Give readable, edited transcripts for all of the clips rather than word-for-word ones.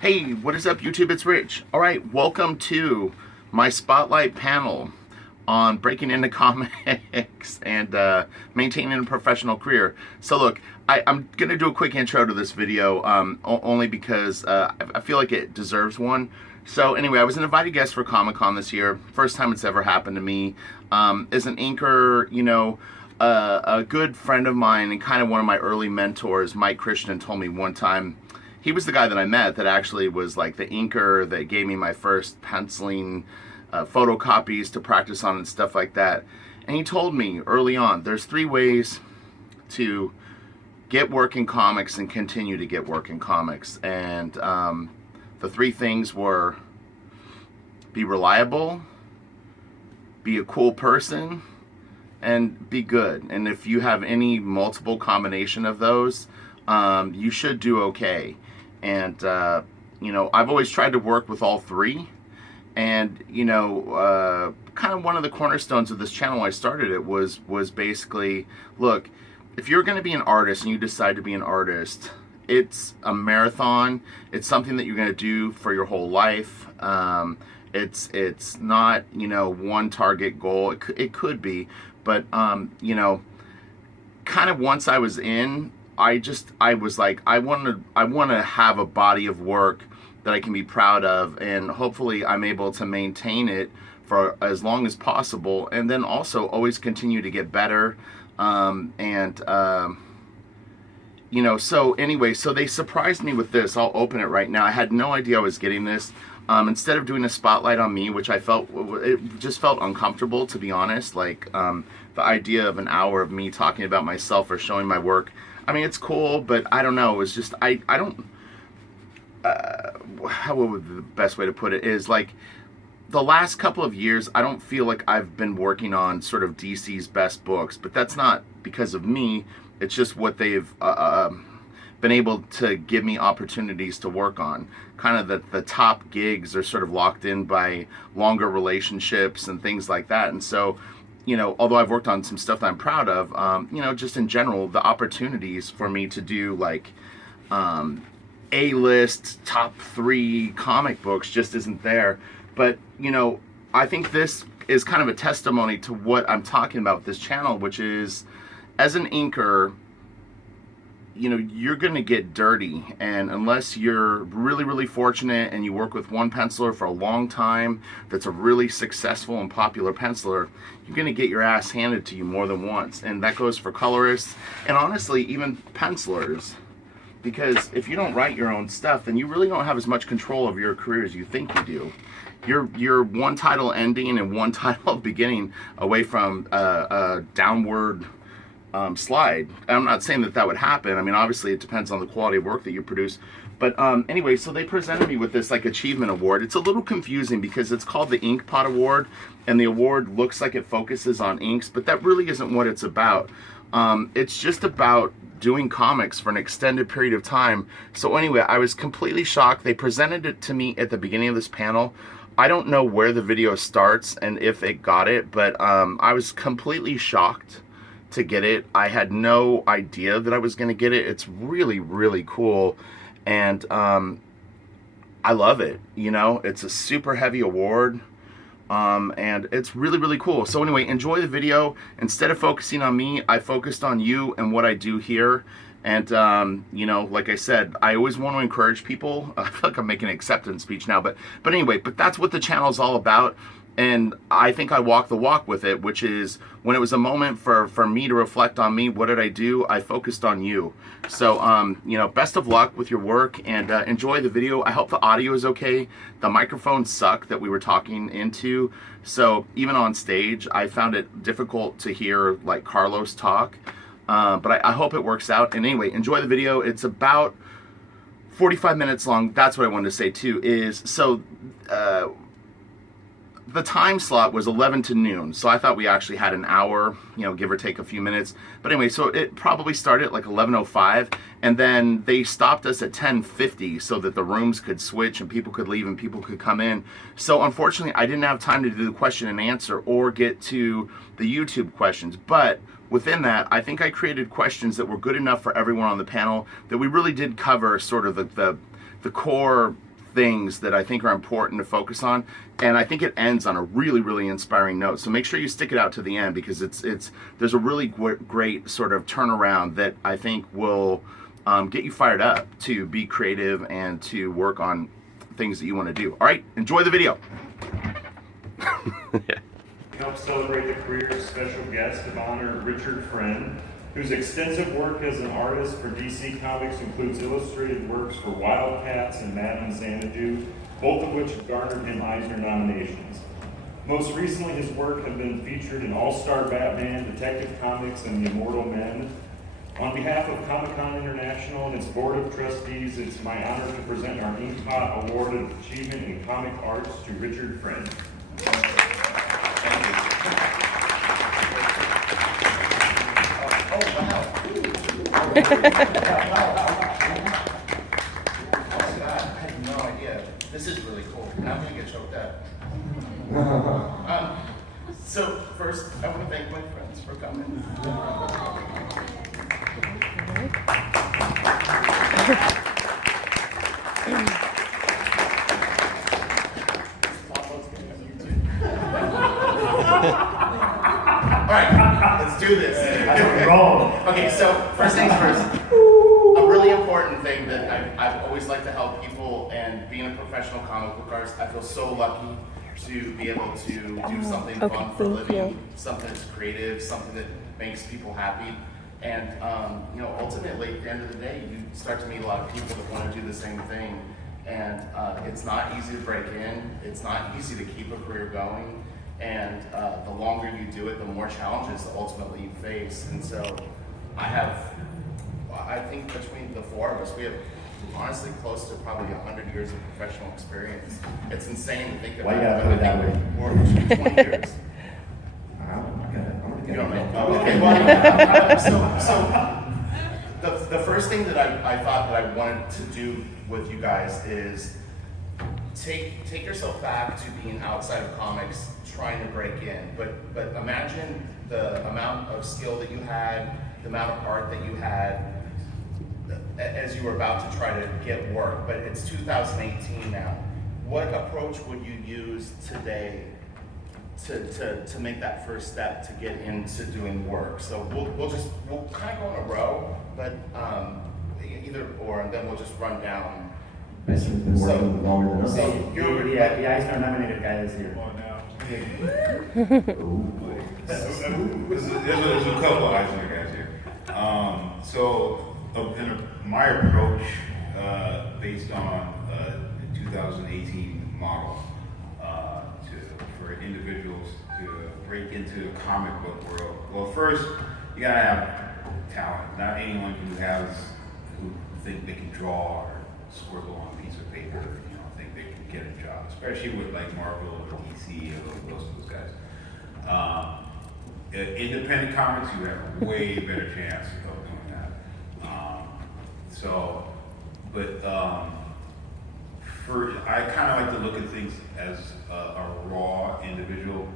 Hey, what is up, YouTube? It's Rich. All right, welcome to my spotlight panel on breaking into comics and maintaining a professional career. So look, I'm going to do a quick intro to this video only because I feel like it deserves one. So anyway, I was an invited guest for Comic-Con this year. First time it's ever happened to me. As an inker, a good friend of mine and kind of one of my early mentors, Mike Christian, told me one time. He was the guy that I met that actually was like the inker that gave me my first penciling photocopies to practice on and stuff like that. And he told me early on, there's 3 ways to get work in comics and continue to get work in comics. And the 3 things were: be reliable, be a cool person, and be good. And if you have any multiple combination of those, you should do okay. And I've always tried to work with all 3. And kind of one of the cornerstones of this channel, I started it was basically, look, if you're going to be an artist and you decide to be an artist, it's a marathon. It's something that you're going to do for your whole life. It's not one target goal. It could be, but kind of once I was in, I was like, I want to have a body of work that I can be proud of, and hopefully I'm able to maintain it for as long as possible, and then also always continue to get better. So anyway, so they surprised me with this. I'll open it right now. I had no idea I was getting this. Instead of doing a spotlight on me, which it just felt uncomfortable, to be honest. Like the idea of an hour of me talking about myself or showing my work. I mean, it's cool, but I don't know. It's just, I don't, how would the best way to put it is, like, the last couple of years, I don't feel like I've been working on sort of DC's best books, but that's not because of me. It's just what they've been able to give me opportunities to work on. Kind of the top gigs are sort of locked in by longer relationships and things like that. And so, although I've worked on some stuff that I'm proud of, just in general, the opportunities for me to do like A-list top 3 comic books just isn't there. But, I think this is kind of a testimony to what I'm talking about with this channel, which is, as an inker, you're going to get dirty, and unless you're really, really fortunate and you work with one penciler for a long time that's a really successful and popular penciler, you're going to get your ass handed to you more than once. And that goes for colorists and honestly even pencilers, because if you don't write your own stuff, then you really don't have as much control of your career as you think you do. You're one title ending and one title beginning away from a downward slide. I'm not saying that would happen. I mean, obviously it depends on the quality of work that you produce. But anyway, so they presented me with this like achievement award. It's a little confusing because it's called the Ink Pot Award, and the award looks like it focuses on inks, but that really isn't what it's about. It's just about doing comics for an extended period of time. So anyway, I was completely shocked. They presented it to me at the beginning of this panel. I don't know where the video starts and if it got it, but I was completely shocked to get it. I had no idea that I was going to get it. It's really, really cool, and I love it. It's a super heavy award, and it's really, really cool. So anyway, enjoy the video. Instead of focusing on me, I focused on you and what I do here. And like I said, I always want to encourage people. I feel like I'm making an acceptance speech now, but anyway, that's what the channel is all about. And I think I walk the walk with it, which is when it was a moment for me to reflect on me, what did I do? I focused on you. So, best of luck with your work, and enjoy the video. I hope the audio is okay. The microphones suck that we were talking into. So even on stage, I found it difficult to hear like Carlos talk. But I hope it works out. And anyway, enjoy the video. It's about 45 minutes long. That's what I wanted to say too, is so the time slot was 11 to noon, so I thought we actually had an hour, give or take a few minutes. But anyway, so it probably started at like 11:05, and then they stopped us at 10:50 so that the rooms could switch and people could leave and people could come in. So unfortunately, I didn't have time to do the question and answer or get to the YouTube questions. But within that, I think I created questions that were good enough for everyone on the panel, that we really did cover sort of the core things that I think are important to focus on, and I think it ends on a really, really inspiring note. So make sure you stick it out to the end, because there's a really great sort of turnaround that I think will get you fired up to be creative and to work on things that you want to do. All right, enjoy the video. Help celebrate the career of special guest of honor Richard Friend, whose extensive work as an artist for DC Comics includes illustrated works for Wildcats and Madame Xanadu, both of which have garnered him Eisner nominations. Most recently, his work has been featured in All-Star Batman, Detective Comics, and The Immortal Men. On behalf of Comic-Con International and its Board of Trustees, it's my honor to present our Inkpot Award of Achievement in Comic Arts to Richard Friend. Oh, wow. Oh, God, I had no idea. This is really cool. Now I'm going to get choked up. So, first, I want to thank my friends for coming. All right, let's do this. Okay, so first things first. A really important thing that I've always liked to help people, and being a professional comic book artist, I feel so lucky to be able to do something fun for a living, something that's creative, something that makes people happy. And ultimately, at the end of the day, you start to meet a lot of people that want to do the same thing. And it's not easy to break in. It's not easy to keep a career going. And the longer you do it, the more challenges ultimately you face. And so I think between the four of us, we have honestly close to probably 100 years of professional experience. It's insane to think about. Why you gotta put it that way? More than 20 years. You don't know. Oh, okay, well, so the first thing that I thought that I wanted to do with you guys is take yourself back to being outside of comics, trying to break in. But imagine the amount of skill that you had, the amount of art that you had as you were about to try to get work. But it's 2018 now. What approach would you use today to make that first step to get into doing work? So we'll kind of go in a row, but either or, and then we'll just run down. This has been working longer than us. So you're The Eisner nominated guy is here. There's a couple of Eisner guys here. My approach, based on the 2018 model, for individuals to break into the comic book world. Well, first, you gotta have talent. Not anyone who think they can draw or scribble on a piece of paper, think they can get a job, especially with like Marvel or DC or those guys. Independent comics, you have a way better chance of doing that. I kind of like to look at things as a raw individual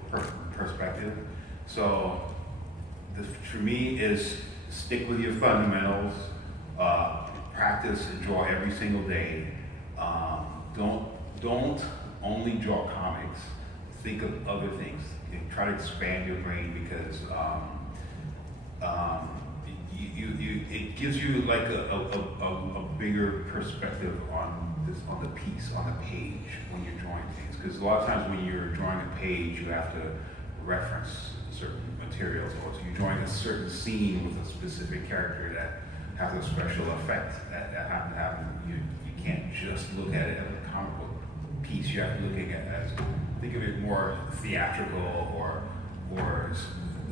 perspective. So for me is stick with your fundamentals, practice and draw every single day. Don't only draw comics. Think of other things. Try to expand your brain, because it gives you like a bigger perspective on the piece, on the page when you're drawing things. Because a lot of times when you're drawing a page, you have to reference certain materials, or so you're drawing a certain scene with a specific character that has a special effect that happened to happen. You can't just look at it as a comic book piece. You have to look at it as, think of it more theatrical or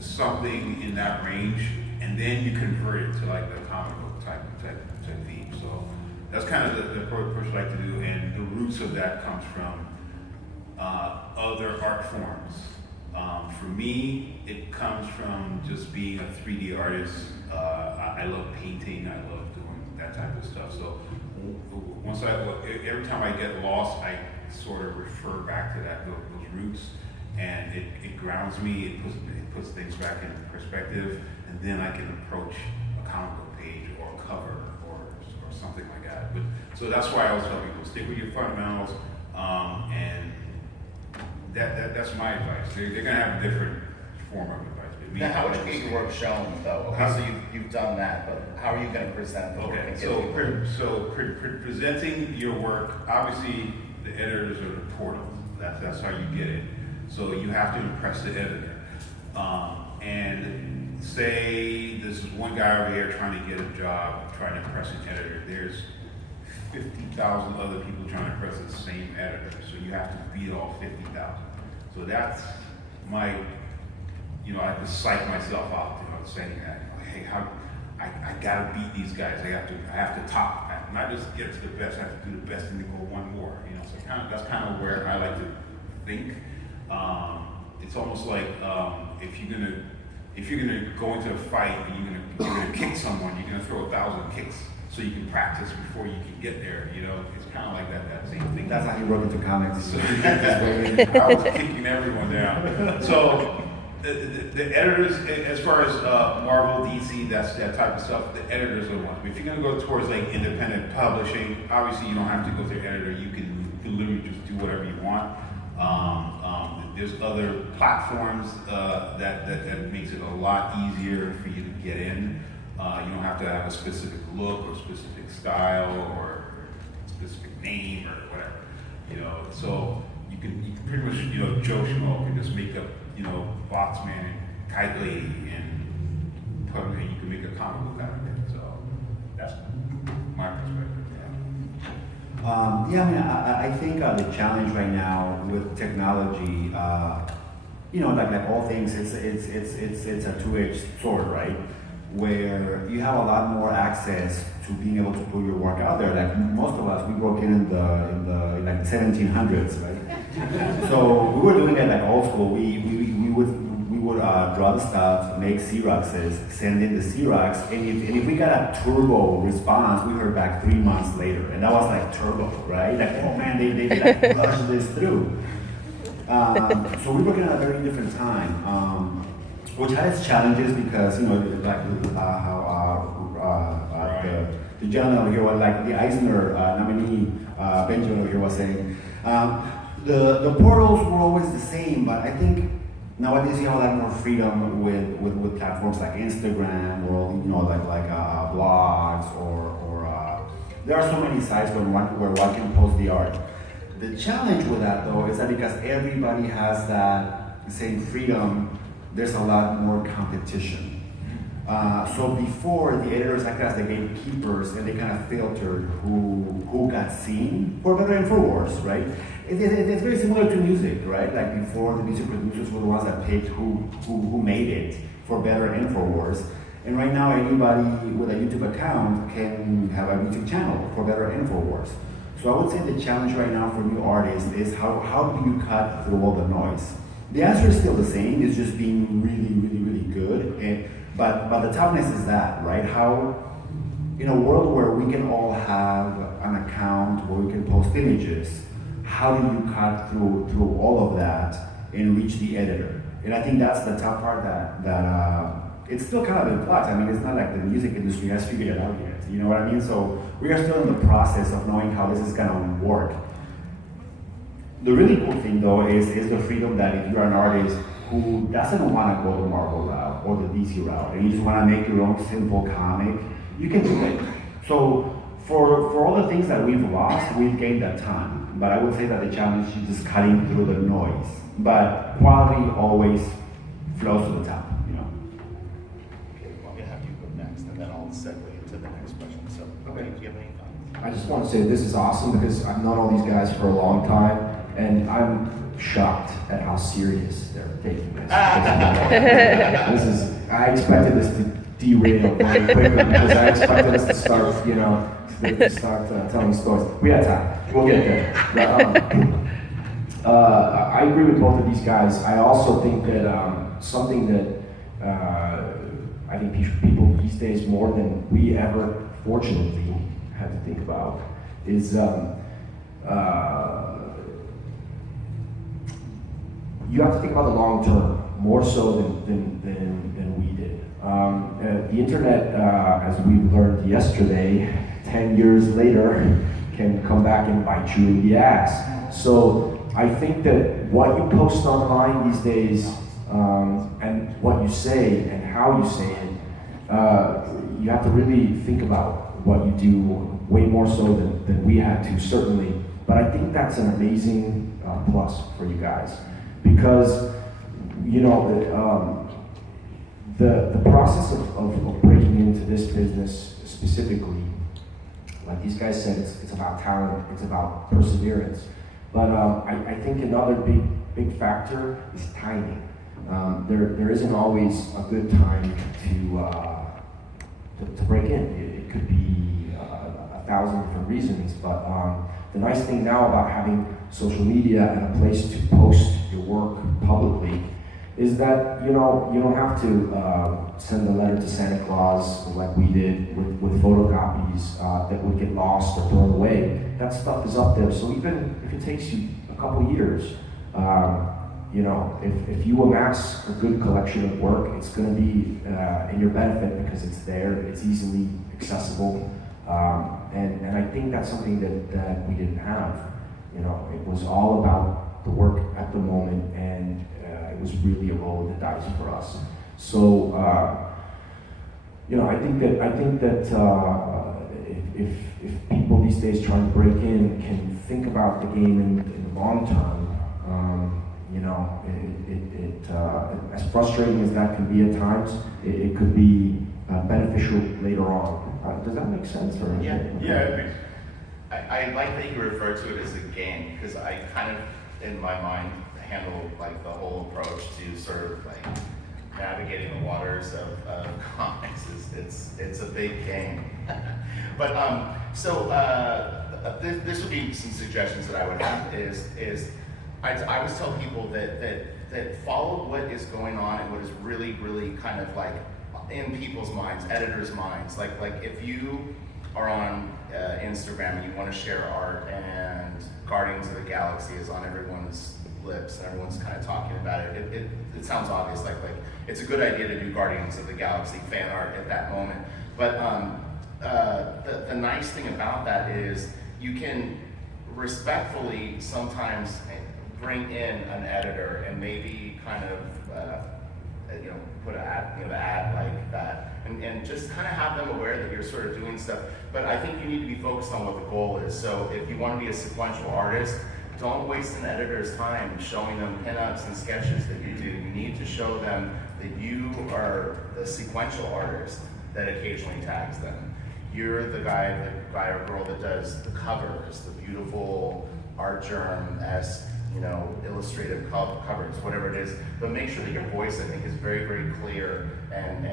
something in that range, and then you convert it to like the comic book type theme. So that's kind of the approach I like to do, and the roots of that comes from other art forms. For me, it comes from just being a 3D artist. I love painting. I love doing that type of stuff. So every time I get lost, I sort of refer back to those roots, and it grounds me. It puts things back in perspective, and then I can approach a comic book page or a cover or something like that. But So that's why I always tell people, stick with your fundamentals, and that's my advice. They're going to have a different form of advice. But me, Now, how would you get your work shown, though? Okay, so you've done that, but how are you going to present the work? Okay, and get so people- presenting your work, obviously the editors are the portal. That's how you get it. So you have to impress the editor. And say this is one guy over here trying to get a job, trying to impress an editor. There's 50,000 other people trying to impress the same editor. So you have to beat all 50,000. So that's my, I have to psych myself out, saying that, hey, I gotta beat these guys. I have to top, not just get to the best. I have to do the best and then go one more. So that's kind of where I like to think. It's almost like if you're gonna go into a fight and you're gonna kick someone, you're gonna throw 1,000 kicks so you can practice before you can get there. It's kind of like that same thing. That's how he broke into comics. So, I was kicking everyone down. So the editors, as far as Marvel, DC, that type of stuff, the editors are the ones. But if you're gonna go towards like independent publishing, obviously you don't have to go through editor. You can literally just do whatever you want. There's other platforms that makes it a lot easier for you to get in. You don't have to have a specific look or specific style or specific name or whatever. So you can pretty much Joe Schmo can just make up Boxman and Kite Lady and you can make a comic book out of it. So that's my perspective. I think the challenge right now with technology, like all things, it's a two-edged sword, right? Where you have a lot more access to being able to put your work out there. Like most of us, we grew up in the 1700s, right? So we were doing it like old school. We would draw the stuff, make Xeroxes, send in the Xerox, and if we got a turbo response, we heard back 3 months later, and that was like turbo, right? Like, oh man, they like rushed this through. So we're working at a very different time, which had its challenges because like how the gentleman over here, like the Eisner nominee Benjamin over here was saying, the portals were always the same, but I think nowadays you have a lot more freedom with platforms like Instagram or like blogs or there are so many sites where one can post the art. The challenge with that though is that because everybody has that same freedom, there's a lot more competition. So before, the editors acted as the gatekeepers and they kind of filtered who got seen, for better and for worse, right? It's very similar to music, right? Like before, the music producers were the ones that picked who made it, for better and for worse. And right now, anybody with a YouTube account can have a music channel, for better and for worse. So I would say the challenge right now for new artists is how do you cut through all the noise? The answer is still the same, it's just being really, really, really good. But the toughness is that, right? How, in a world where we can all have an account where we can post images, how do you cut through all of that and reach the editor? And I think that's the tough part that it's still kind of in flux. I mean, it's not like the music industry has figured it out yet. You know what I mean? So we are still in the process of knowing how this is gonna work. The really cool thing though is the freedom that if you're an artist who doesn't want to go the Marvel route or the DC route, and you just want to make your own simple comic, you can do it. So for all the things that we've lost, we've gained a ton. But I would say that the challenge is just cutting through the noise. But quality always flows to the top, Okay, well, I'm gonna have you go next, and then I'll segue into the next question. So, okay, do you have any thoughts? I just want to say this is awesome because I've known all these guys for a long time, and I'm shocked at how serious they're taking this. I expected this to derail very quickly because I expected us to start, telling stories. We had time. We'll get there. But, I agree with both of these guys. I also think that something that I think people these days more than we ever, fortunately, have to think about is you have to think about the long term more so than we did. The internet, as we learned yesterday, 10 years later, can come back and bite you in the ass. So I think that what you post online these days, and what you say and how you say it, you have to really think about what you do way more so than we had to, certainly. But I think that's an amazing plus for you guys, because you know the process of breaking into this business specifically, like these guys said, it's about talent, it's about perseverance. But I think another big factor is timing. There isn't always a good time to break in. It could be 1,000 different reasons, but the nice thing now about having social media and a place to post your work publicly is that you don't have to send a letter to Santa Claus like we did with photocopies that would get lost or thrown away. That stuff is up there. So even if it takes you a couple years, if you amass a good collection of work, it's going to be in your benefit because it's there, it's easily accessible, and I think that's something that we didn't have. It was all about the work at the moment, and it was really a roll of the dice for us. So I think that if people these days trying to break in can think about the game in the long term, as frustrating as that can be at times, it could be beneficial later on. Does that make sense? Or Yeah. It makes I like that you refer to it as a game, because I kind of, in my mind, handle like the whole approach to sort of like navigating the waters of comics. It's a big game. But this would be some suggestions that I would have is I always tell people that follow what is going on and what is really, really kind of like in people's minds, editors' minds. Like if you are on Instagram and you want to share art and Guardians of the Galaxy is on everyone's lips and everyone's kind of talking about it, it sounds obvious, like it's a good idea to do Guardians of the Galaxy fan art at that moment. But the nice thing about that is you can respectfully sometimes bring in an editor and maybe kind of put an ad like that, and just kind of have them aware that you're sort of doing stuff. But I think you need to be focused on what the goal is. So if you want to be a sequential artist, don't waste an editor's time showing them pinups and sketches that you do. You need to show them that you are the sequential artist that occasionally tags them. You're the guy or girl that does the covers, the beautiful art germ-esque, illustrative covers, whatever it is. But make sure that your voice, I think, is very, very clear and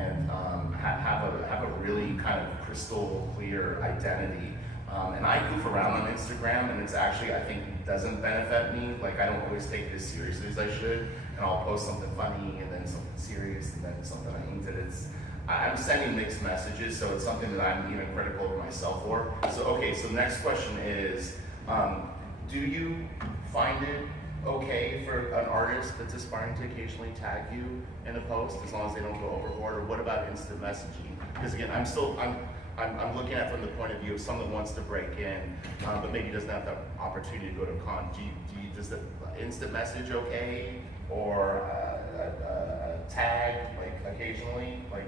have a really kind of crystal clear identity. And I goof around on Instagram, and it's actually, I think, doesn't benefit me. Like, I don't always take it as seriously as I should, and I'll post something funny, and then something serious, and then something aimed at it. I'm sending mixed messages, so it's something that I'm even critical of myself for. So the next question is, do you find it okay for an artist that's aspiring to occasionally tag you in a post, as long as they don't go overboard? Or what about instant messaging? Because again, I'm looking at it from the point of view of someone that wants to break in, but maybe doesn't have the opportunity to go to a con. Does the instant message okay, or a tag like occasionally? Like,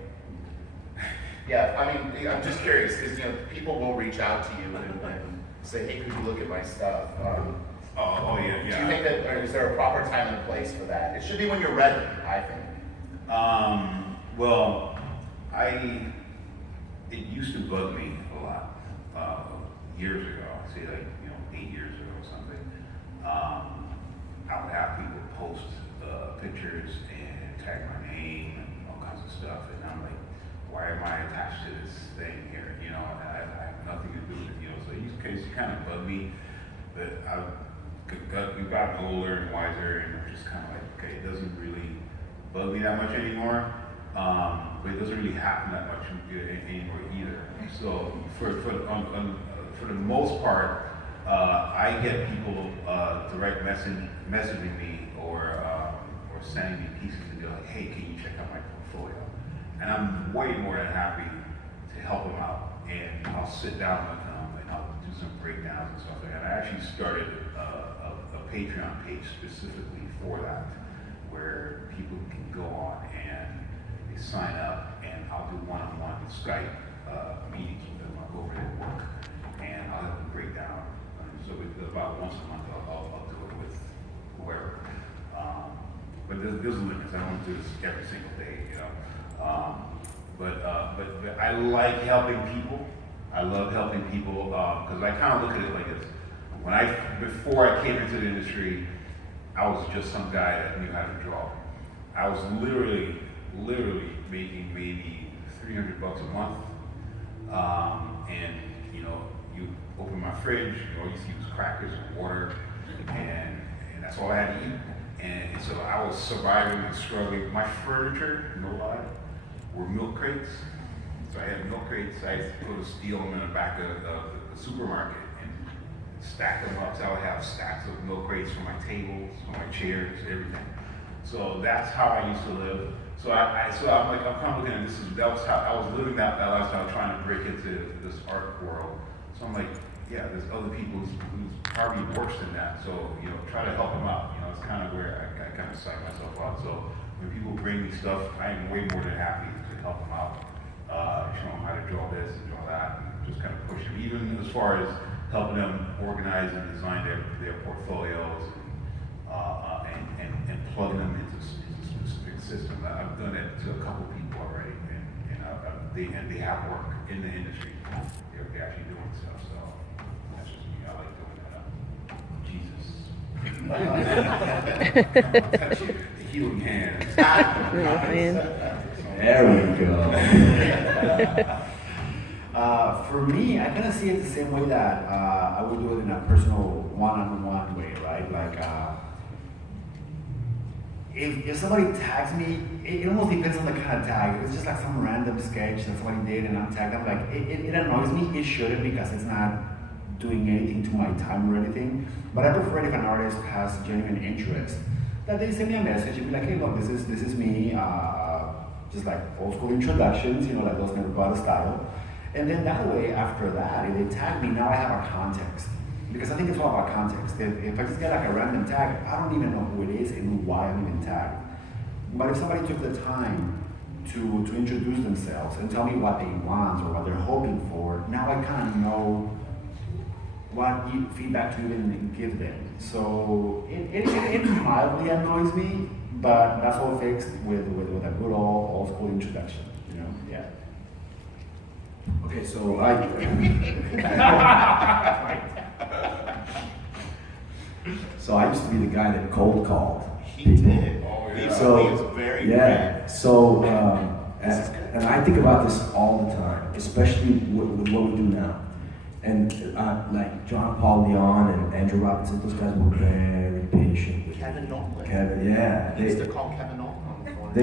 yeah, I mean, I'm just curious because people will reach out to you and say, hey, could you look at my stuff? yeah. Do you think that, or is there a proper time and place for that? It should be when you're ready, I think. Well, it used to bug me a lot years ago. I'd say 8 years ago or something. I would have people post pictures and tag my name and all kinds of stuff, and I'm like, why am I attached to this thing here? I have nothing to do with it. So in this case, it kind of bugged me, but we've gotten older and wiser, and we're just kind of like, okay, it doesn't really bug me that much anymore. But it doesn't really happen that much anymore either. So for the most part, I get people direct messaging me or sending me pieces and they're like, hey, can you check out my portfolio? And I'm way more than happy to help them out, and I'll sit down with them and I'll do some breakdowns and stuff like that. I actually started a Patreon page specifically for that, where people can go on and they sign up, and I'll do one-on-one Skype meetings with them. I'll go over their work, and I'll have them break down. So about once a month, I'll do it with whoever. But there's limits. I don't do this every single day, you know. But I like helping people. I love helping people because I kind of look at it like this. Before I came into the industry, I was just some guy that knew how to draw. I was literally making maybe $300 a month. And you know, you open my fridge, all you see was crackers and water, and that's all I had to eat. And so I was surviving and struggling. My furniture, no lie, were milk crates. So I had milk crates. I used to go to steal them in the back of the supermarket and stack them up. So I would have stacks of milk crates for my tables, for my chairs, everything. So that's how I used to live. So I'm kind of looking at this. That was how I was living that lifestyle, trying to break into this art world. So I'm like, yeah, there's other people who's probably worse than that. So you know, try to help them out. You know, it's kind of where I kind of psych myself out. So when people bring me stuff, I am way more than happy to help them out. Show them how to draw this and draw that, and just kind of push them. Even as far as helping them organize and design their portfolios and plugging them into a specific system. I've done that to a couple people already, and they have work in the industry. They're actually doing stuff. So that's just me. I like doing that. Jesus. Touch the healing hands. There we go. For me, I kind of see it the same way that I would do it in a personal one-on-one way, right? Like, if somebody tags me, it almost depends on the kind of tag. If it's just like some random sketch that somebody did and I'm tagged, I'm like, it annoys me. It shouldn't, because it's not doing anything to my time or anything. But I prefer it if an artist has genuine interest, that they send me a message and be like, hey, look, this is me. Just like old school introductions, you know, like those never go out of style. And then that way, after that, if they tag me, now I have a context. Because I think it's all about context. If I just get like a random tag, I don't even know who it is and why I'm even tagged. But if somebody took the time to introduce themselves and tell me what they want or what they're hoping for, now I kind of know what feedback to even give them. So it mildly annoys me, but that's all fixed with a good old school introduction, you know? Yeah. Okay, so so I used to be the guy that cold called. He did. Oh, yeah. So he was very yeah. great. So and I think about this all the time, especially with what we do now. And like John Paul Leon and Andrew Robinson, those guys were very patient with Kevin Nolan. Kevin, yeah. They used to call Kevin Nolan on the phone.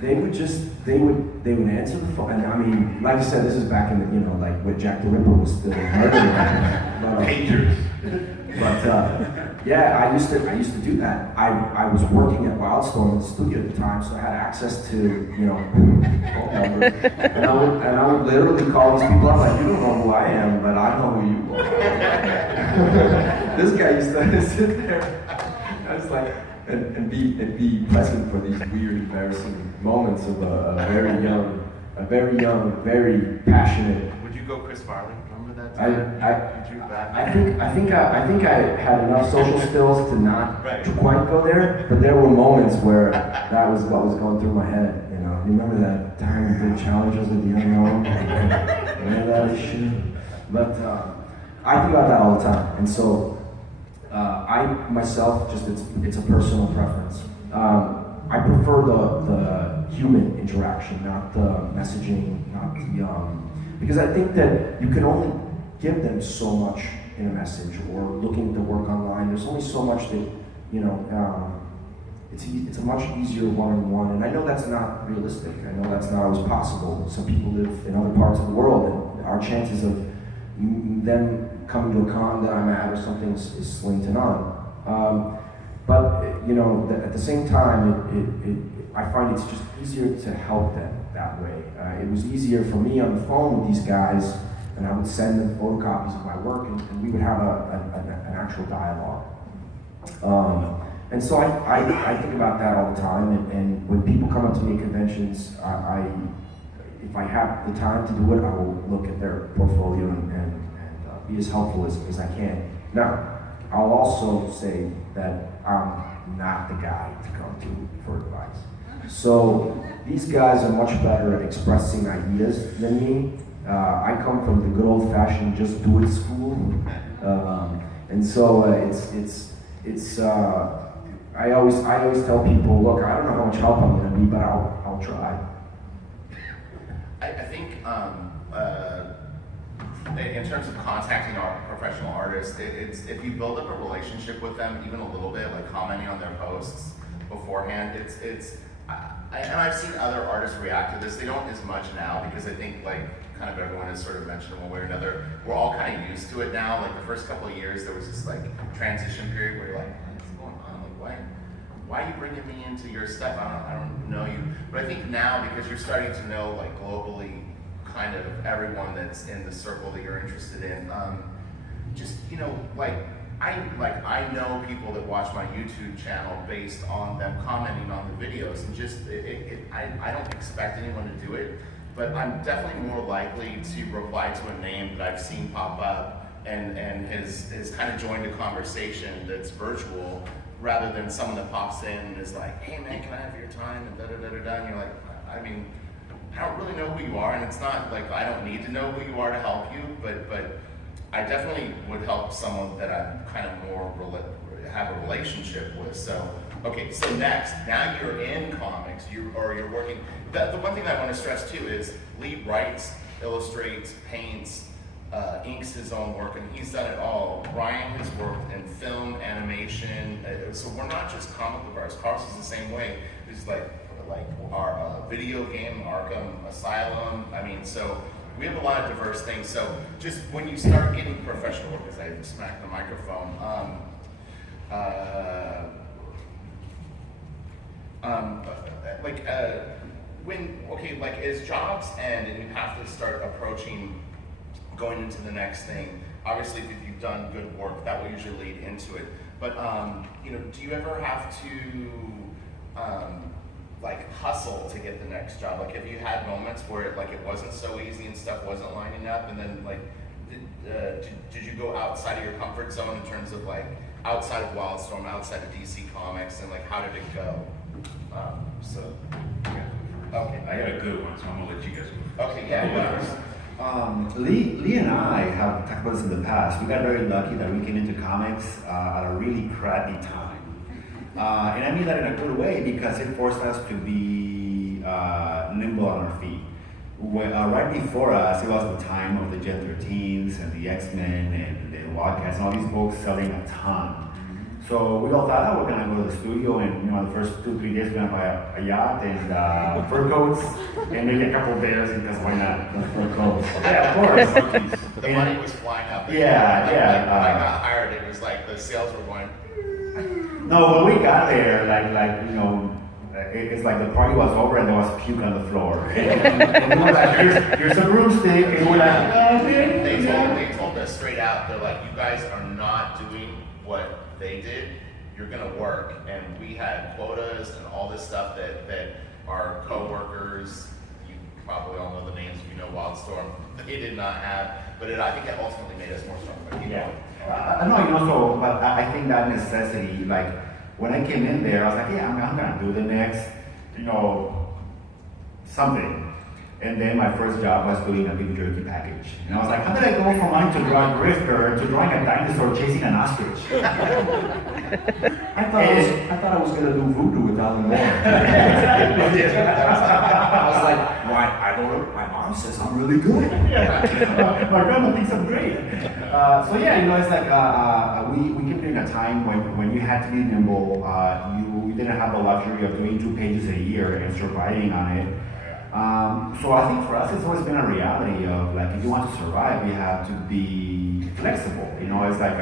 They would answer the phone, and I mean, like I said, this is back in the, you know, like when Jack the Ripper was still murdering. Pagers. But yeah, I used to do that. I was working at Wildstorm in the studio at the time, so I had access to, you know, phone numbers, and I would literally call these people up like, you don't know who I am, but I know who you are. This guy used to sit there. I was like, and be present for these weird, embarrassing moments of a very young, very passionate. Would you go Chris Farley? Remember that I time? I think I had enough social skills to not Right. quite go there, but there were moments where that was what was going through my head. You know, remember that time we did challenges with the unknown? Remember that shit? But I think about that all the time, and so I myself, just it's a personal preference. I prefer the human interaction, not the messaging, not the because I think that you can only give them so much in a message, or looking at the work online. There's only so much that, you know, it's a much easier one-on-one, and I know that's not realistic. I know that's not always possible. Some people live in other parts of the world, and our chances of them coming to a con that I'm at or something is slim to none. But you know, at the same time, I find it's just easier to help them that way. It was easier for me on the phone with these guys and I would send them photocopies of my work, and we would have an actual dialogue. And so I think about that all the time, and when people come up to me at conventions, if I have the time to do it, I will look at their portfolio and be as helpful as I can. Now, I'll also say that I'm not the guy to come to for advice. So these guys are much better at expressing ideas than me. I come from the good old-fashioned just do it school, and so I always tell people, look, I don't know how much help I'm going to be, but I'll try. I think in terms of contacting our professional artists, it's if you build up a relationship with them even a little bit, like commenting on their posts beforehand, and I've seen other artists react to this. They don't as much now because I think like kind of everyone has sort of mentioned in one way or another. We're all kind of used to it now. Like the first couple of years, there was this like transition period where you're like, what's going on? Like why are you bringing me into your stuff? I don't know you. But I think now because you're starting to know like globally kind of everyone that's in the circle that you're interested in, just I know people that watch my YouTube channel based on them commenting on the videos, and just I don't expect anyone to do it, but I'm definitely more likely to reply to a name that I've seen pop up and has kind of joined a conversation that's virtual, rather than someone that pops in and is like, hey man, can I have your time, and da-da-da-da-da, and you're like, I mean, I don't really know who you are, and it's not like I don't need to know who you are to help you, but I definitely would help someone that I'm kind of more have a relationship with. So, okay, so next, now you're in comics, you're working. The one thing that I want to stress too is Lee writes, illustrates, paints, inks his own work, and he's done it all. Ryan has worked in film, animation, so we're not just comic book artists. Carlos is the same way. He's like our video game, Arkham Asylum. I mean, so we have a lot of diverse things. So just when you start getting professional work, as I smacked the microphone, as jobs end and you have to start approaching going into the next thing, obviously if you've done good work, that will usually lead into it. But do you ever have to hustle to get the next job? Like, have you had moments where it wasn't so easy and stuff wasn't lining up, and then did you go outside of your comfort zone in terms of outside of Wildstorm, outside of DC Comics, and how did it go? Okay, I got a good one, so I'm gonna let you guys go. Okay, yeah. Lee and I have talked about this in the past. We got very lucky that we came into comics at a really crappy time. And I mean that in a good way because it forced us to be nimble on our feet. Right before us, it was the time of the Gen 13s and the X-Men and the Wildcats and all these books selling a ton. So we all thought, we're gonna go to the studio and the first 2-3 days we're gonna buy a yacht and fur coats and maybe a couple of bears because why not? The fur coats. Yeah, of course. The money was flying up. Yeah. When I got hired, it was like the sales were going. No, when we got there, it's like the party was over and there was puke on the floor. And we were like, here's a broomstick, and we're like, They told us straight out, they're like, you guys are not doing what they did, you're gonna work. And we had quotas and all this stuff that our co-workers, you probably all know the names if you know Wildstorm, they did not have, but I think it ultimately made us more strong. Yeah. But I think that necessity, when I came in there, I was like, yeah, I'm gonna do the next, something. And then my first job was doing a big jerky package. And I was like, how did I go from wanting to draw a grifter to drawing a dinosaur chasing an ostrich? I thought I was gonna do voodoo with Alan Moore. I was like, I don't know. My mom says I'm really good. Yeah. My grandma thinks I'm great. It's like we came in a time when you had to be nimble. You didn't have the luxury of doing 2 pages a year and surviving on it. So I think for us, it's always been a reality of if you want to survive, you have to be flexible. It's like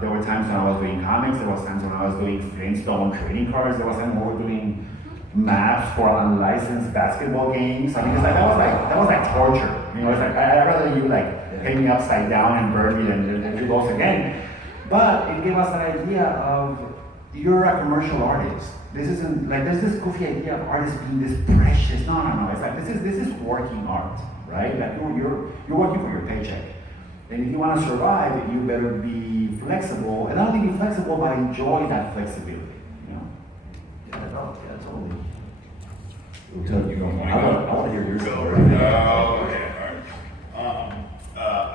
there were times when I was doing comics, there was times when I was doing Flintstone trading cards, there was times when we were doing maps for unlicensed basketball games. I mean, that was like torture. It's like I'd rather you hang me upside down and burn me, and then it goes again. But it gave us an idea of, you're a commercial artist. This isn't, like, there's this goofy idea of artists being this precious. No. It's like, this is working art, right? Like, you're working for your paycheck. And if you want to survive, you better be flexible. And not only be flexible, but enjoy that flexibility, you know? Yeah, totally. Until you don't I want to hear your story. Okay, all right.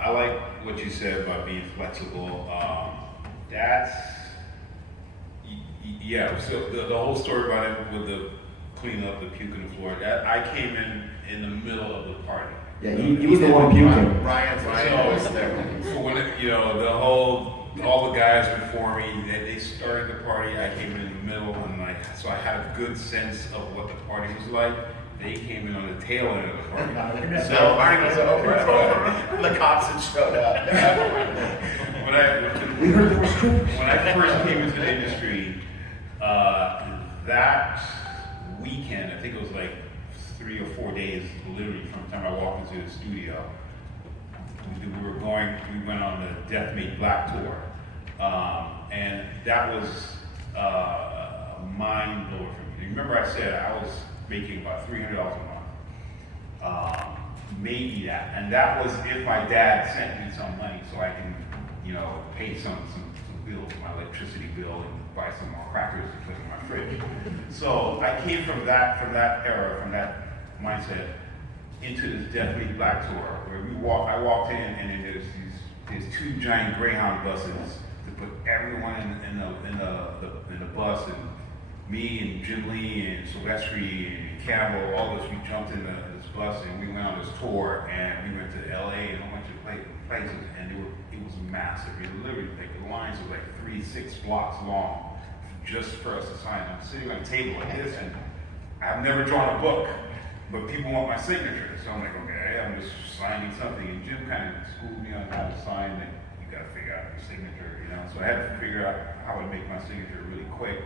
I like what you said about being flexible. That's, yeah, so the whole story about it with the cleaning up the puke on the floor, that I came in the middle of the party. Yeah, he was the one puking. Ryan was there. So when it, all the guys before me, they started the party. I came in the middle, and so I had a good sense of what the party was like. They came in on the tail end of the party. So the party was over. The cops had showed up. We heard there was strippers. When I first came into the industry, that weekend, I think it was like 3 or 4 days, literally from the time I walked into the studio, we went on the Death Made Black tour. And that was mind blower for me. Remember I said I was making about $300 a month. Maybe that. And that was if my dad sent me some money so I can, pay some bills, my electricity bill, and buy some more crackers to put in my fridge. So I came from that era, from that mindset, into this Death Made Black tour, where I walked in, and then there's 2 giant Greyhound buses to put everyone in the bus, and me and Jim Lee and Silvestri and Campbell, all of us, we jumped in this bus and we went on this tour, and we went to LA and a whole bunch of places, and it was massive. It literally, like, the lines were like 3-6 blocks long just for us to sign. I'm sitting on a table like this, and I've never drawn a book, but people want my signature. So I'm like, okay, I'm just signing something. And Jim kind of schooled me on how to sign, and you got to figure out your signature, So I had to figure out how to make my signature really quick.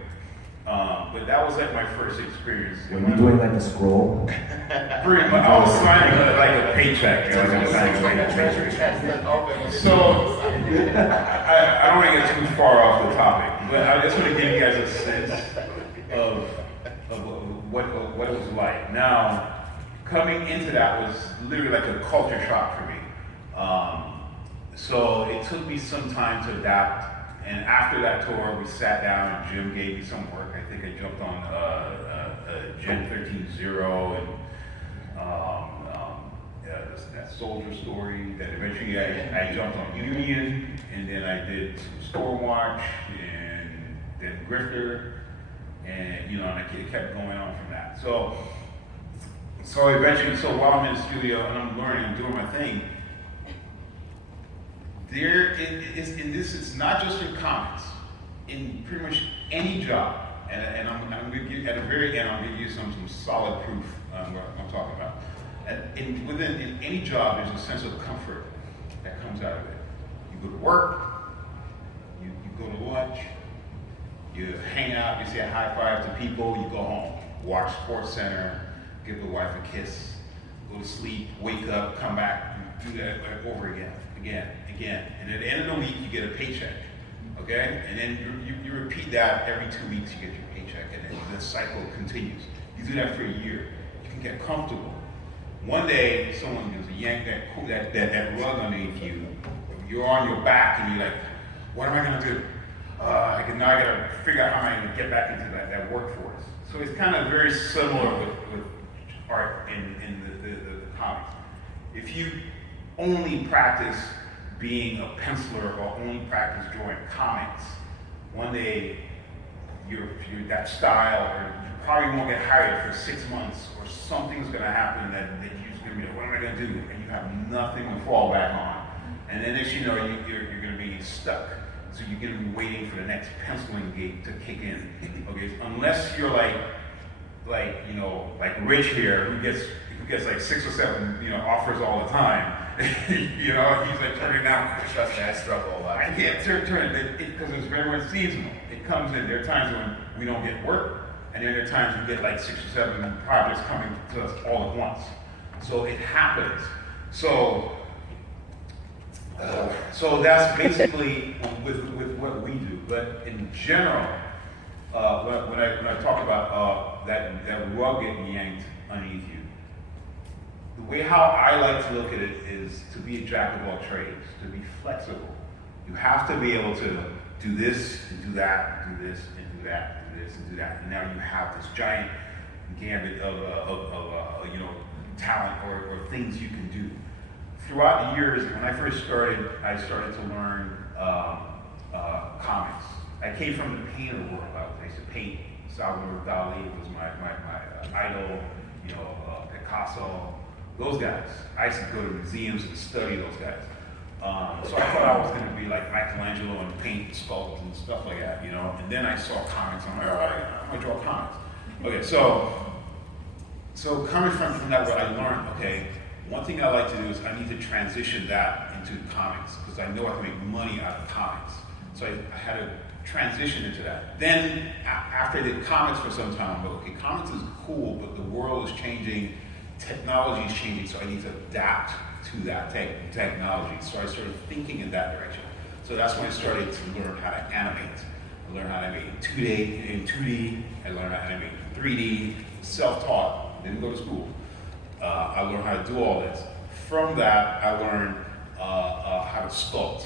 But that was like my first experience. Were you doing like a scroll? Pretty much. I was signing like a paycheck. So I don't want to get too far off the topic, but I just want to give you guys a sense of what it was like. Now, coming into that was literally like a culture shock for me. So it took me some time to adapt. And after that tour, we sat down and Jim gave me some work. I think I jumped on Gen 13.0 and that soldier story. That eventually I jumped on Union, and then I did some Stormwatch, and then Grifter, and and it kept going on from that. So eventually, while I'm in the studio and I'm learning, I'm doing my thing. It's not just in comics, in pretty much any job, and I'm going to give at the very end, I'll give you some solid proof on what I'm talking about. In any job, there's a sense of comfort that comes out of it. You go to work, you go to lunch, you hang out, you say a high five to people, you go home, watch Sports Center, give the wife a kiss, go to sleep, wake up, come back, do that over again. And at the end of the week, you get a paycheck, okay? And then you repeat that every 2 weeks, you get your paycheck, and then the cycle continues. You do that for a year, you can get comfortable. One day, someone gives a yank that rug underneath you, you're on your back, and you're like, what am I gonna do? I gotta figure out how I'm gonna get back into that workforce. So it's kind of very similar with art in the comics. If you only practice being a penciler or only practice drawing comics, one day you're that style, or you probably won't get hired for 6 months, or something's going to happen that you're just going to be like, what am I going to do? And you have nothing to fall back on. And then next you know, you're going to be stuck. So you're going to be waiting for the next penciling gig to kick in. Okay, unless you're like Rich here, who gets like 6 or 7, offers all the time. He's like turning down. Trust me, I struggle a lot. I can't turn it because it's very much seasonal. It comes in. There are times when we don't get work, and then there are times we get like 6 or 7 projects coming to us all at once. So it happens. So So that's basically with what we do. But in general, when I talk about that rug getting yanked underneath you, the way how I like to look at it is to be a jack of all trades, to be flexible. You have to be able to do this and do that, do this and do that, do this and do that. And now you have this giant gambit of talent or things you can do. Throughout the years, when I first started, I started to learn comics. I came from the painter world. I used to paint. Salvador Dali was my idol. Picasso, those guys. I used to go to museums and study those guys. So I thought I was going to be like Michelangelo and paint and sculpt and stuff like that, And then I saw comics. I'm like, all right, I'm going to draw comics. Okay, so coming from that, what I learned, okay, one thing I like to do is I need to transition that into comics because I know I can make money out of comics. So I had to transition into that. Then after I did comics for some time, I'm like, okay, comics is cool, but the world is changing, technology is changing, so I need to adapt to that technology. So I started thinking in that direction. So that's when I started to learn how to animate. I learned how to animate in 2D, I learned how to animate in 3D, self-taught, didn't go to school. I learned how to do all this. From that, I learned how to sculpt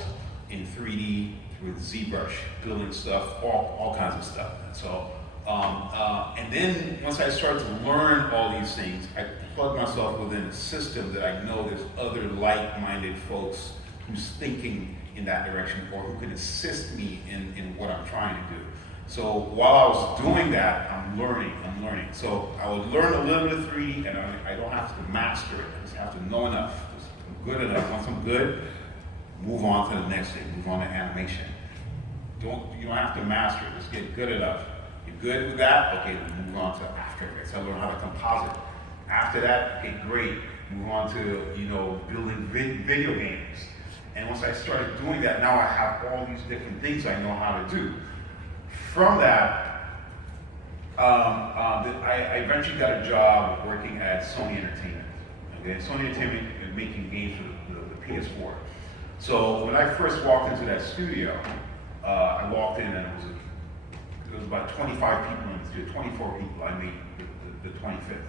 in 3D with ZBrush, building stuff, all kinds of stuff. So, and then once I started to learn all these things, I plugged myself within a system that I know there's other like-minded folks who's thinking in that direction or who can assist me in what I'm trying to do. So while I was doing that, I'm learning. So I would learn a little bit of 3D, and I don't have to master it. I just have to know enough, just good enough. Once I'm good, move on to the next thing, move on to animation. You don't have to master it, just get good enough. You're good with that, okay, then move on to After Effects. I learned how to composite. After that, okay, great, move on to, building video games. And once I started doing that, now I have all these different things I know how to do. From that, I eventually got a job working at Sony Entertainment. Okay, Sony Entertainment is making games for the PS4. So when I first walked into that studio, I walked in and it was about 25 people in the studio, 24 people. I made the 25th.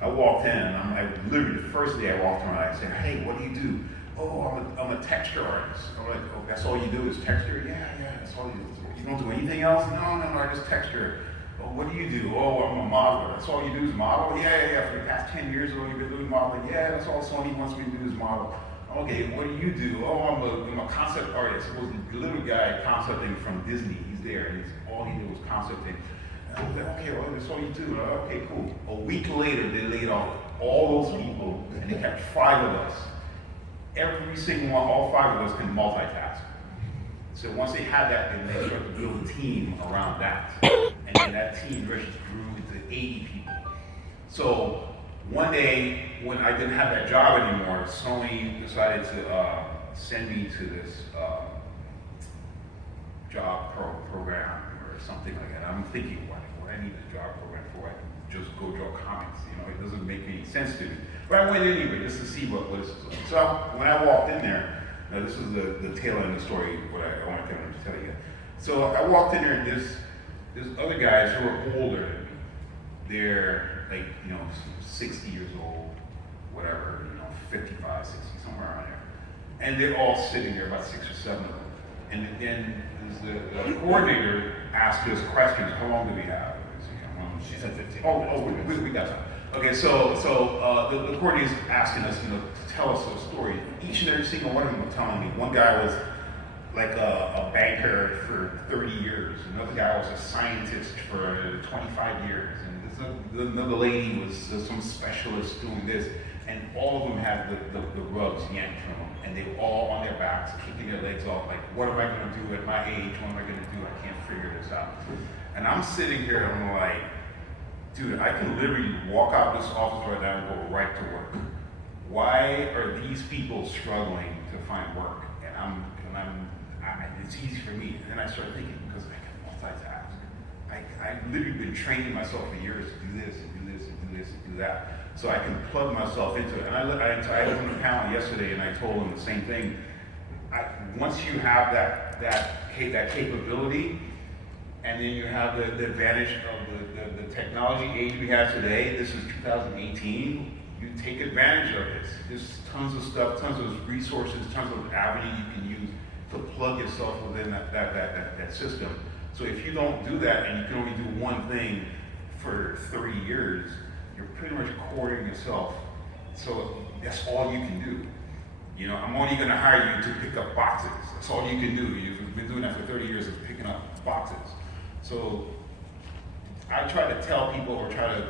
I walked in and I literally the first day I walked around, I said, "Hey, what do you do?" "Oh, I'm a texture artist." I'm like, "Oh, that's all you do is texture?" Yeah, that's all you do. "You don't do anything else?" No, I just texture." "Oh, what do you do?" "Oh, I'm a modeler." "That's all you do is model?" Yeah. "For the past 10 years ago, you've been doing modeling?" "Yeah, that's all Sony wants me to do is model." "Okay, what do you do?" "Oh, I'm a concept artist." It was a little guy concepting from Disney. He's there, and all he did was concepting. And I was like, "Okay, well, that's all you do." "Okay, cool." A week later, they laid off all those people, and they kept 5 of us. Every single one, all 5 of us can multitask. So once they had that, then they started to build a team around that. And then that team eventually grew into 80 people. So one day, when I didn't have that job anymore, Sony decided to send me to this job program or something like that. I'm thinking, what I need a job program for? I can just go draw comics. It doesn't make any sense to me. But I went anyway just to see what this was. So when I walked in there, now this is the tail end of the story, what I want to tell you. So I walked in there and there's other guys who are older than me. They're like, 60 years old, whatever, 55, 60, somewhere around there. And they're all sitting there, about 6 or 7 of them. And then the coordinator asked us questions. How long do we have? She said 15. We got time. Okay, so the coordinator is asking us, to tell us a story. Each and every single one of them were telling me. One guy was like a banker for 30 years. Another guy was a scientist for 25 years. And another lady was some specialist doing this. And all of them had the rugs yanked from them. And they were all on their backs, kicking their legs off, like, what am I going to do at my age? What am I going to do? I can't figure this out. And I'm sitting here and I'm like, dude, I can literally walk out this office right now and go right to work. Why are these people struggling to find work? And it's easy for me. And then I started thinking, because I can multitask. I've literally been training myself for years to do this and do this and do this and do that. So I can plug myself into it. And I was on the panel yesterday and I told them the same thing. once you have that capability, and then you have the advantage of the technology age we have today. This is 2018. You take advantage of this. There's tons of stuff, tons of resources, tons of avenues you can use to plug yourself within that system. So if you don't do that and you can only do one thing for 3 years, you're pretty much quartering yourself. So that's all you can do. You know, I'm only going to hire you to pick up boxes. That's all you can do. You've been doing that for 30 years, is picking up boxes. So I try to tell people, or try to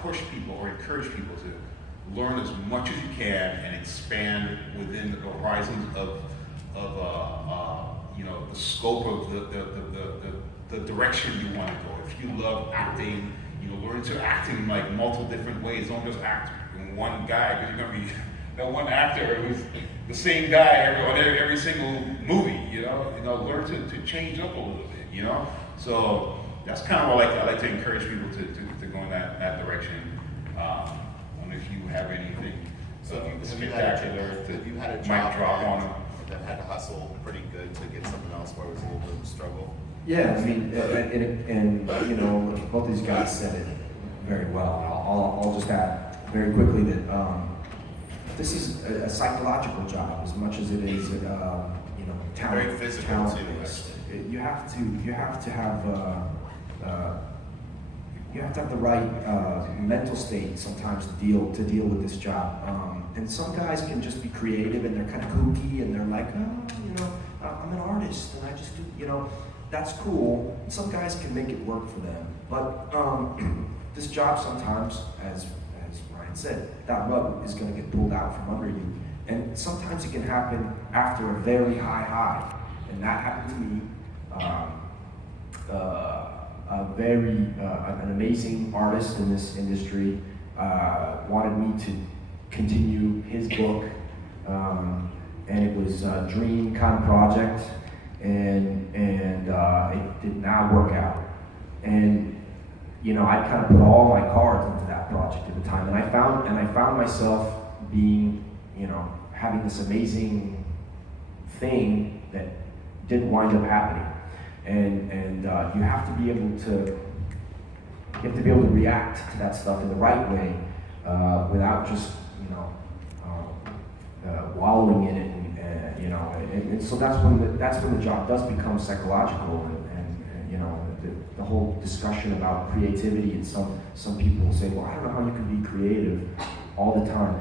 push people or encourage people to learn as much as you can and expand within the horizons of you know, the scope of the direction you want to go. If you love acting, you know, learn to act in like multiple different ways. Don't just act in one guy, because you're gonna be that one actor who's the same guy on every single movie. You know, learn to change up a little bit. You know, so that's kind of what I like to encourage people to go in that direction. I don't know if you have anything spectacular you had a might job drop on them. that had to hustle pretty good to get something else where it was a little bit of a struggle? Yeah, I mean, and you know, both these guys said it very well. I'll just add very quickly that this is a psychological job as much as it is, you know, talent. Very physical talent too, based. You have to have the right mental state sometimes to deal with this job. And some guys can just be creative and they're kind of kooky and they're like, oh, you know, I'm an artist and I just do, you know, that's cool. Some guys can make it work for them, but this job sometimes, as Ryan said, that rug is going to get pulled out from under you, and sometimes it can happen after a very high high, and that happened to me. An amazing artist in this industry wanted me to continue his book, and it was a dream kind of project, and it did not work out. And you know, I kind of put all my cards into that project at the time, and I found myself being, you know, having this amazing thing that didn't wind up happening. And you have to be able to react to that stuff in the right way, without just, you know, wallowing in it, and you know, and so that's when the job does become psychological, and you know, the whole discussion about creativity, and some people say, well, I don't know how you can be creative all the time.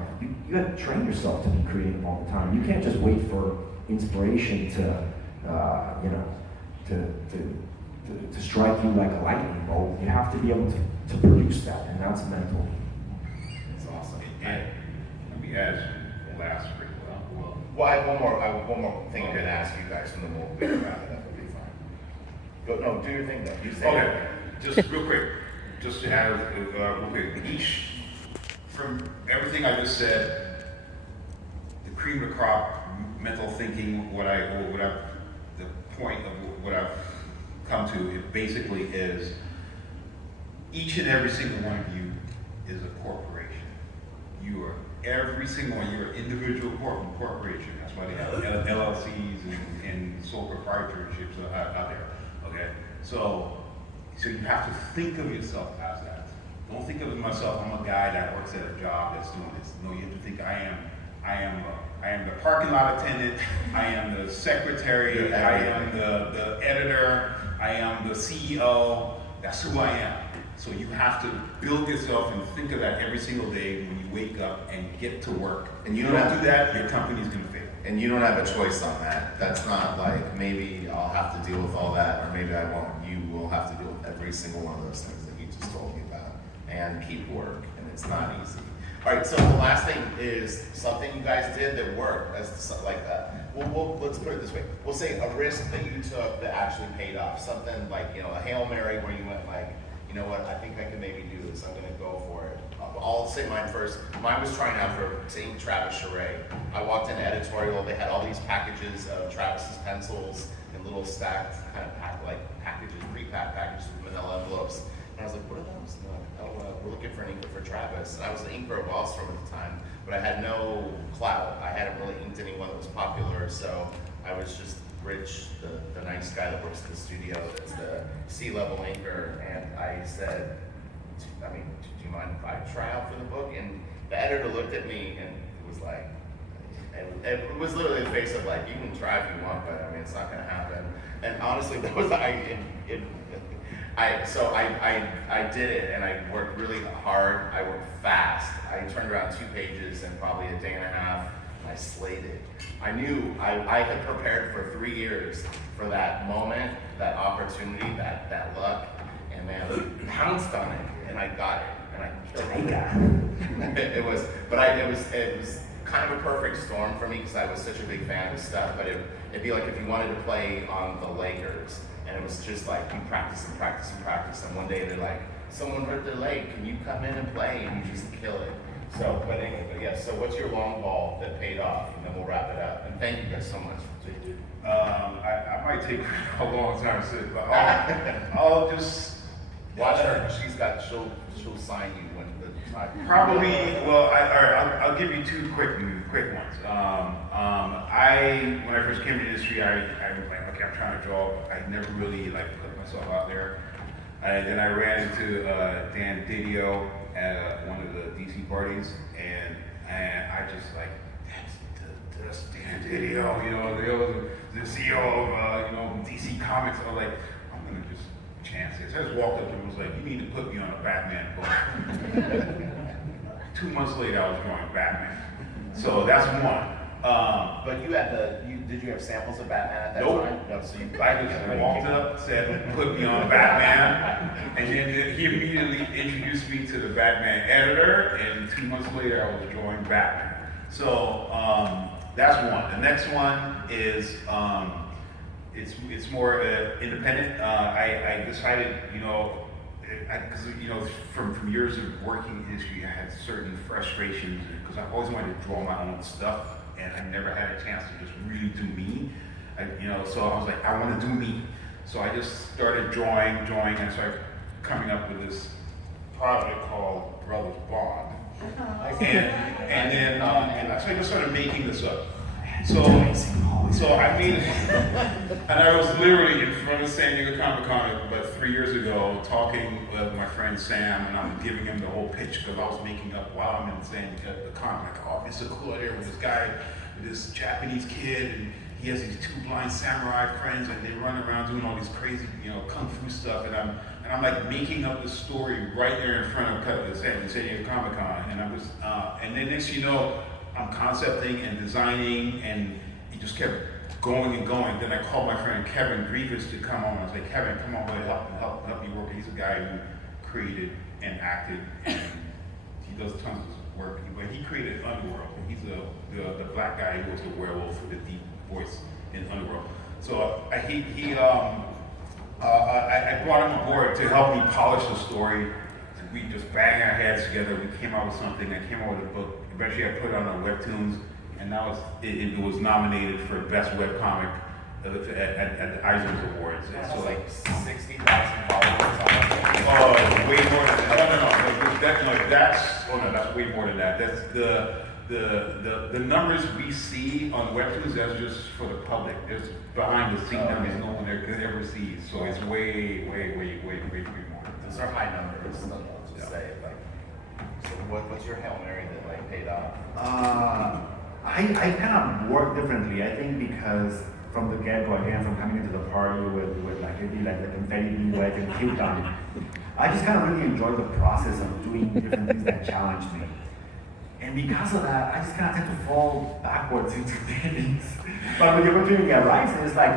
You have to train yourself to be creative all the time. You can't just wait for inspiration to you know, to strike you like a lightning bolt. You have to be able to produce that, and that's mental. It's awesome. And let me ask last week. Well, I have one more thing I'm going to ask you guys, and then we'll figure it out. That would be fine. Go, no, do your thing though. You say Okay, just real quick, just to add real quick. Each, from everything I just said, the cream of the crop, mental thinking, the point of what I've come to, it basically is each and every single one of you is a corporation. You are every single one. You're an individual corporation. That's why they have LLCs and sole proprietorships out there. Okay, so you have to think of yourself as that. Don't think of myself. I'm a guy that works at a job that's doing this. No, you have to think I am the parking lot attendant. I am the secretary. I am the editor. I am the CEO. That's who I am. So you have to build yourself and think of that every single day when you wake up and get to work. And you don't do that, your company's going to fail. And you don't have a choice on that. That's not like, maybe I'll have to deal with all that, or maybe I won't. You will have to deal with every single one of those things that you just told me about, and keep work, and it's not easy. All right, so the last thing is something you guys did that worked, as like that. Well, let's put it this way. We'll say a risk that you took that actually paid off. Something like, you know, a Hail Mary where you went like, you know what, I think I can maybe do this. I'm gonna go for it. I'll say mine first. Mine was trying out to ink Travis Charest. I walked into editorial. They had all these packages of Travis's pencils in little stacked kind of packages, pre-packed packages with manila envelopes. And I was like, what are those? And they're like, oh, we're looking for an inker for Travis. And I was an inker of Wallstrom at the time, but I had no clout. I hadn't really inked anyone that was popular, so I was just Rich, the nice guy that works at the studio, that's the C-level inker, and I said, I mean, do you mind if I try out for the book? And the editor looked at me and it was like, it was literally the face of like, you can try if you want, but I mean, it's not gonna happen. And honestly, that was, I did it, and I worked really hard. I worked fast. I turned around 2 pages in probably a day and a half. I slayed it. I knew I had prepared for 3 years for that moment, that opportunity, that luck, and man, I pounced on it, and I got it, and I killed it. It was kind of a perfect storm for me because I was such a big fan of stuff. But it'd be like if you wanted to play on the Lakers, and it was just like you practice and practice and practice, and one day they're like, someone hurt their leg, can you come in and play? And you just kill it. So, but anyway, but yeah, so what's your long ball that paid off? And then we'll wrap it up. And thank you guys so much. I might take a long time to sit, but I'll just Watch her. She'll sign you when the time. probably. Well, I'll give you 2 quick ones. When I first came to the industry, I was like, okay, I'm trying to draw, but I never really like put myself out there. Then I ran into Dan Didio at one of the DC parties, and I just like, that's Dan Didio, you know, the CEO of DC Comics. I was like, I'm gonna just chance this. I just walked up to him and was like, you need to put me on a Batman book. 2 months later, I was drawing Batman. So that's one. But did you have samples of Batman at that Nope. time? No, so you I just walked up, said, put me on Batman, and then he immediately introduced me to the Batman editor, and 2 months later I was drawing Batman. So that's one. The next one is, it's more independent. I decided, because from years of working in industry, I had certain frustrations, because I always wanted to draw my own stuff, and I never had a chance to just really do me. So I was like, I want to do me. So I just started drawing, and started coming up with this project called Brothers Bond. And so I just started making this up. So I made it, and I was literally in front of San Diego Comic Con about 3 years ago, talking with my friend Sam, and I'm giving him the whole pitch because I was making up while I'm in San Diego the con. Like, oh, it's so cool here with this guy, with this Japanese kid, and he has these 2 blind samurai friends, and they run around doing all these crazy, kung fu stuff, and I'm like making up this story right there in front of the San Diego Comic Con, and and then next I'm concepting and designing, and he just kept going and going. Then I called my friend Kevin Grievous to come on. I was like, Kevin, come on, help me work. He's a guy who created and acted, and he does tons of work. But he created Underworld. He's the black guy who was the werewolf with the deep voice in Underworld. So I brought him aboard to help me polish the story. We just banged our heads together. We came out with something. I came out with a book. Eventually, I put it on Webtoons, and now it was nominated for Best Webcomic at the Eisner's Awards. And so, like 60,000 followers on it. Oh, way more than that. No, that's way more than that. That's the numbers we see on Webtoons. That's just for the public. There's behind the scenes numbers no one ever sees. So it's way more. Those are high numbers. I'll just say it. So what's your Hail Mary that paid off? I kind of work differently. I think because from the get-go, again, from coming into the party with the confetti being wet and cute on, I just kind of really enjoy the process of doing different things that challenge me. And because of that, I just kind of tend to fall backwards into things. But when the opportunity arises, it's I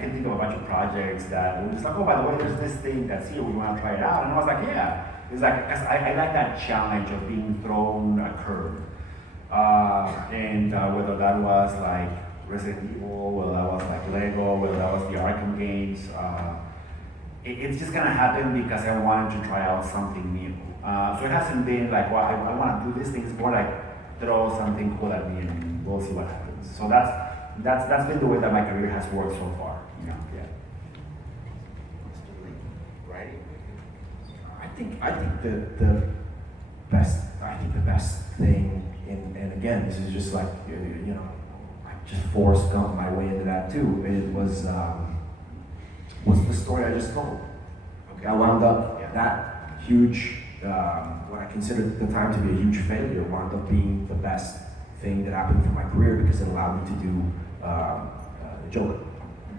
can think of a bunch of projects that were just like, oh, by the way, there's this thing that's here, we want to try it out. And I was like, yeah. It's like, I like that challenge of being thrown a curve. Whether that was like Resident Evil, whether that was like Lego, whether that was the Arkham games, it's just gonna happen because I wanted to try out something new. So it hasn't been like, well, I want to do this thing. It's more like throw something cool at me and we'll see what happens. So that's been the way that my career has worked so far. Yeah. Right? I think the best thing, and again, this is just like, I just Forrest Gump my way into that too. It was the story I just told. Okay, I wound up that huge, what I considered at the time to be a huge failure, wound up being the best thing that happened for my career because it allowed me to do the Joker.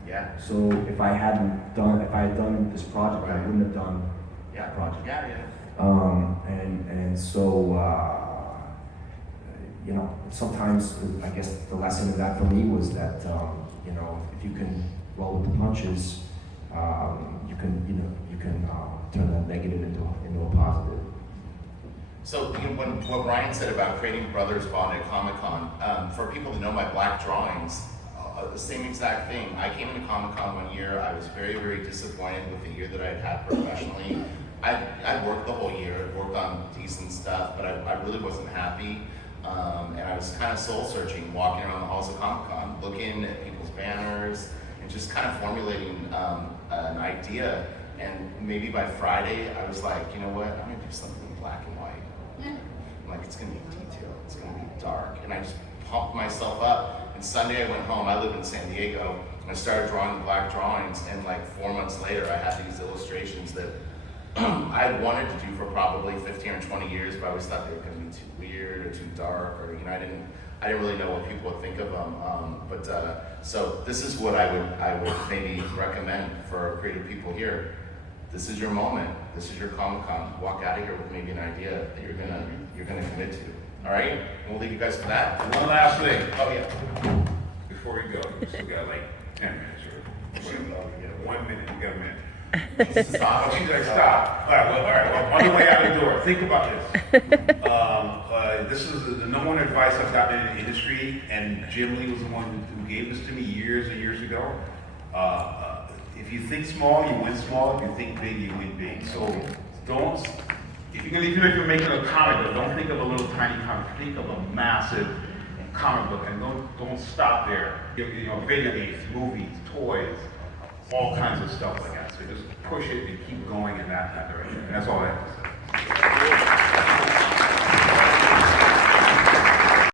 Yeah. So if I had done this project, I wouldn't have done that project. Yeah. And so you know, sometimes I guess the lesson of that for me was that you know, if you can roll with the punches, you can turn that negative into a positive. So you know, what Ryan said about creating Brothers Bond at Comic-Con, for people to know my black drawings, the same exact thing. I came into Comic-Con one year, I was very, very disappointed with the year that I had professionally. I worked the whole year, worked on decent stuff, but I really wasn't happy. And I was kind of soul searching, walking around the halls of Comic-Con, looking at people's banners, and just kind of formulating an idea. And maybe by Friday, I was like, you know what, I'm gonna do something in black and white. I'm like, it's gonna be detailed, it's gonna be dark. And I just pumped myself up. And Sunday I went home, I live in San Diego, and I started drawing the black drawings, and like 4 months later, I had these illustrations that I had wanted to do for probably 15 or 20 years, but I always thought they were gonna be too weird or too dark, or you know, I didn't really know what people would think of them. So this is what I would maybe recommend for creative people here. This is your moment. This is your Comic-Con. Walk out of here with maybe an idea that you're gonna commit to. All right, and we'll leave you guys for that. One last thing. Oh yeah. Before we go, we still got like 10 minutes or whatever. You got 1 minute, you got a minute. Stop. She's like, stop. All right, well, on the way out the door, think about this. This is the number one advice I've gotten in the industry, and Jim Lee was the one who gave this to me years and years ago. If you think small, you win small. If you think big, you win big. So don't, even if you're making a comic book, don't think of a little tiny comic. Think of a massive comic book, and don't stop there. You know, video games, movies, toys, all kinds of stuff like that. So just push it and keep going in that direction. And that's all I have to say.